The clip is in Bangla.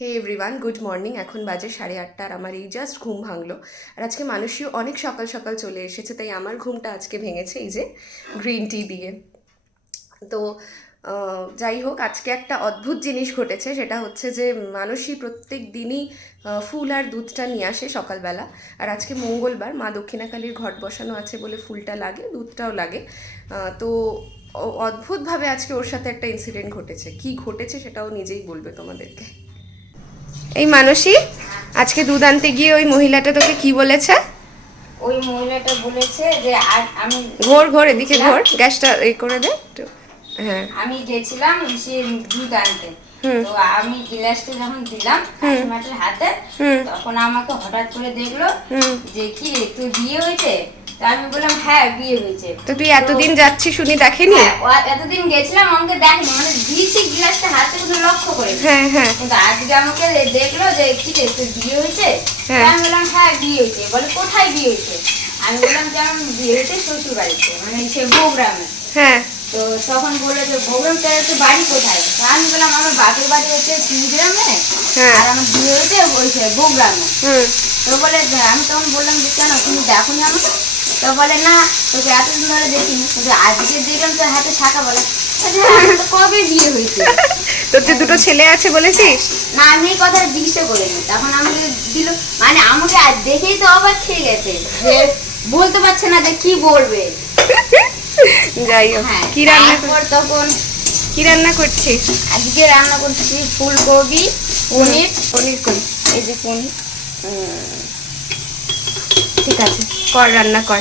হে এভরিওয়ান, গুড মর্নিং। এখন বাজে 8:30 আর আমার এই জাস্ট ঘুম ভাঙলো। আর আজকে মানুষই অনেক সকাল সকাল চলে এসেছে, তাই আমার ঘুমটা আজকে ভেঙেছে এই যে গ্রিন টি দিয়ে। তো যাই হোক, আজকে একটা অদ্ভুত জিনিস ঘটেছে, সেটা হচ্ছে যে মানুষই প্রত্যেক দিনই ফুল আর দুধটা নিয়ে আসে সকালবেলা। আর আজকে মঙ্গলবার, মা দক্ষিণাকালীর ঘট বসানো আছে বলে ফুলটা লাগে, দুধটাও লাগে। তো অদ্ভুতভাবে আজকে ওর সাথে একটা ইনসিডেন্ট ঘটেছে। কি ঘটেছে সেটাও নিজেই বলবে তোমাদেরকে। এই মানসী, আজকে দুধ আনতে গিয়ে ওই মহিলাটা তোকে কি বলেছে? ওই মহিলাটা বলেছে যে আমি ঘোর ঘোর, এদিকে ঘোর, গ্যাসটা এই করে দে একটু। হ্যাঁ, আমি গেছিলাম সে দুধ আনতে। হুম তো আমি গ্লাসটা যখন দিলাম কাকিমাটার হাতে, তখন আমাকে হঠাৎ করে দেখলো যে কি রে তোর বিয়ে হয়েছে। তো আমি বললাম হ্যাঁ বিয়ে হয়েছে। তো তুই এতদিন যাচ্ছি শুনি দেখেনি? হ্যাঁ, এতদিন গেছিলাম আমাকে দেখেনি, মানে দিয়েছি গ্লাসটা হাতে কিন্তু লক্ষ্য করে। হ্যাঁ হ্যাঁ কিন্তু আজকে আমাকে দেখলো যে কি রে তোর বিয়ে হয়েছে। হ্যাঁ। আমি বললাম হ্যাঁ বিয়ে হয়েছে। বলে কোথায় বিয়ে হয়েছে? আমি বললাম যে আমার বিয়ে হয়েছে শ্বশুর বাড়িতে, মানে সে বগুড়ামে। হ্যাঁ তো তখন বললো যে বগুড়াম তো বাড়ি কোথায়? তো আমি বললাম আমার বাপের বাড়ি হচ্ছে কুড়িগ্রামে, হ্যাঁ। আর আমার বিয়ে হয়েছে হয়েছে বগুড়ামে। হুম তো বলে আমি তখন বললাম যে কেন তুমি দেখোনি আমাকে? তো বলে না তোকে এতদিন ধরে দেখিনি, কিন্তু আজকে দেখলাম তোর হাতে ছাকা। বলে তো কবে বিয়ে হয়েছে? তোর যে দুটো ছেলে আছে বলেছিস? না আমি এই কথাটা জিজ্ঞেস করিনি। তখন আমাকে দিল, মানে আমাকে আর দেখেই তো অবাক খেয়ে গেছে যে বলতে পারছে না যে কি বলবে। যাই হোক, হ্যাঁ, কি রান্না তারপর তখন কি রান্না করছিস? আজকে রান্না করছি ফুলকপি, পনির। পনির করি। এই যে পনির। ঠিক আছে, কর, রান্না কর।